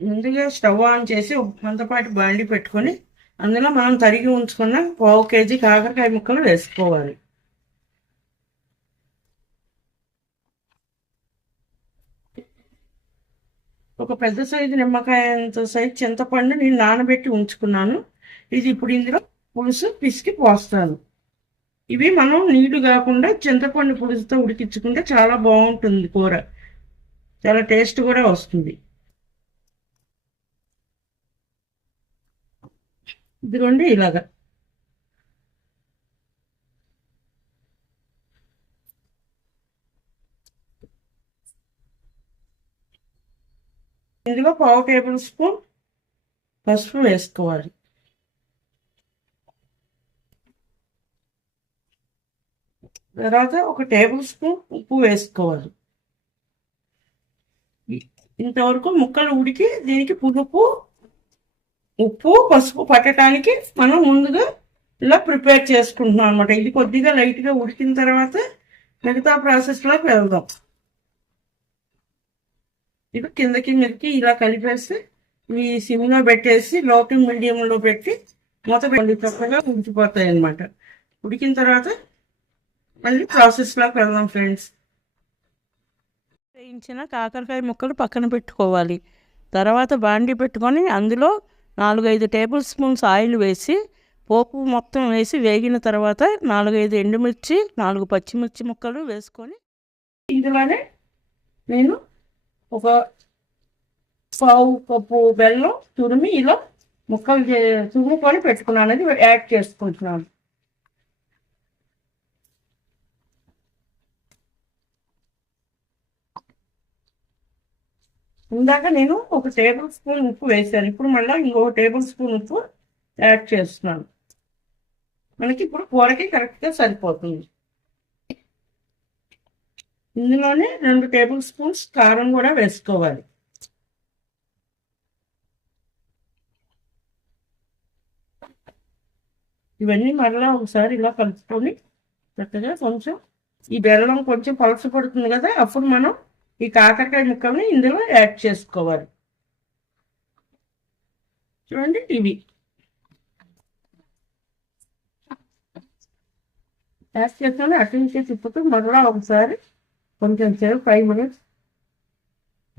ముందుగా stove on చేసి ఒక మందపాటి బాండి పెట్టుకొని అందులో మనం తరిగి ఉంచుకున్న 1/2 కేజీ కాకరకాయ ముక్కలు వేసుకోవాలి. ఒక పెద్ద సైజు నిమ్మకాయ అంత సైజు చింతపండు నేను నానబెట్టి ఉంచుకున్నాను. ఇది ఇప్పుడు ఇందులో పులుసు పిసికి పోస్తాను. ఇవి మనం నీళ్లు కాకుండా చింతపండు పులుసుతో ఉడికించుకుంటే చాలా బాగుంటుంది కూర. చాలా టేస్ట్ కూడా వస్తుంది. ఇదిగోండి ఇలాగా. ఇందులో 1/2 టేబుల్ స్పూన్ పసుపు వేసుకోవాలి. తర్వాత 1 టేబుల్ స్పూన్ ఉప్పు వేసుకోవాలి. ఇంతవరకు ముక్కలు ఉడికి దీనికి పులుపు ఉప్పు పసుపు పట్టడానికి మనం ముందుగా ఇలా ప్రిపేర్ చేసుకుంటున్నాం అనమాట. ఇది కొద్దిగా లైట్గా ఉడికిన తర్వాత మిగతా ప్రాసెస్లోకి వెళ్దాం. ఇది కిందకి మిరికి ఇలా కలిపేసి ఈ సిమ్లో పెట్టేసి లో టు మీడియంలో పెట్టి మూత పెట్టి చక్కగా ఉడికిపోతాయి అన్నమాట. ఉడికిన తర్వాత మళ్ళీ ప్రాసెస్లోకి వెళ్దాం ఫ్రెండ్స్. వేయించిన కాకరకాయ ముక్కలు పక్కన పెట్టుకోవాలి. తర్వాత బాండి పెట్టుకొని అందులో 4-5 టేబుల్ స్పూన్స్ ఆయిల్ వేసి పోపు మొత్తం వేసి వేగిన తర్వాత 4-5 ఎండుమిర్చి 4 పచ్చిమిర్చి ముక్కలు వేసుకొని ఇందులోనే నేను ఒక 1/2 కప్పు బెల్లం తురిమి ఇలా ముక్కలు తురుముకొని పెట్టుకున్నాను. అది యాడ్ చేసుకుంటున్నాను. ఇందాక నేను 1 టేబుల్ స్పూన్ ఉప్పు వేసాను. ఇప్పుడు మళ్ళీ ఇంకొక టేబుల్ స్పూన్ ఉప్పు యాడ్ చేస్తున్నాను. మనకి ఇప్పుడు కూరకి కరెక్ట్గా సరిపోతుంది. ఇందులోనే 2 టేబుల్ స్పూన్స్ కారం కూడా వేసుకోవాలి. ఇవన్నీ మరలా ఒకసారి ఇలా కలుపుకొని చక్కగా కొంచెం ఈ బెల్లం కొంచెం పలస పడుతుంది కదా, అప్పుడు మనం ఈ కాకరకాయ ముక్కల్ని ఇందులో యాడ్ చేసుకోవాలి. చూడండి ఇవి యాడ్ చేసుకొని అటు నుంచి తిప్పుతూ మరలా ఒకసారి కొంచెం సేపు 5 minutes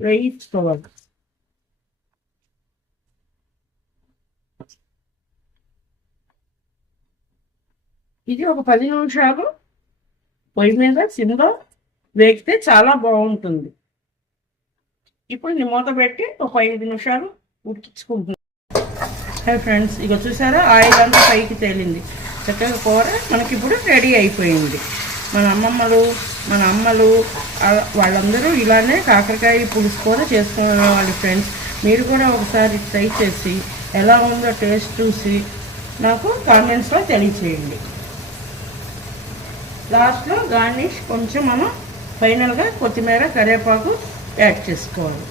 వేయించుకోవాలి. ఇది ఒక 10 నిమిషాలు పొయ్యి మీద సిమ్లో వేగితే చాలా బాగుంటుంది. ఇప్పుడు మూత పెట్టి ఒక 5 నిమిషాలు ఉడికించుకుంటుంది. హాయ్ ఫ్రెండ్స్, ఇక చూసారా ఆయిల్ అంతా పైకి తేలింది. చక్కగా కూర మనకి ఇప్పుడు రెడీ అయిపోయింది. మన అమ్మమ్మలు మన అమ్మలు వాళ్ళందరూ ఇలానే కాకరకాయ పులుసు కూర చేసుకునే వాళ్ళు ఫ్రెండ్స్. మీరు కూడా ఒకసారి ట్రై చేసి ఎలా ఉందో టేస్ట్ చూసి నాకు కామెంట్స్లో తెలియచేయండి. లాస్ట్లో గార్నిష్ కొంచెం మనం ఫైనల్గా కొత్తిమీర కరివేపాకు యాడ్ చేసుకోవాలి.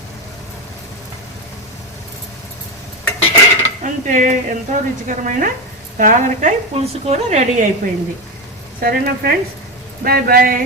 అంటే ఎంతో రుచికరమైన కాకరకాయ పులుసు కూర రెడీ అయిపోయింది. సరేనా ఫ్రెండ్స్, బాయ్ బాయ్.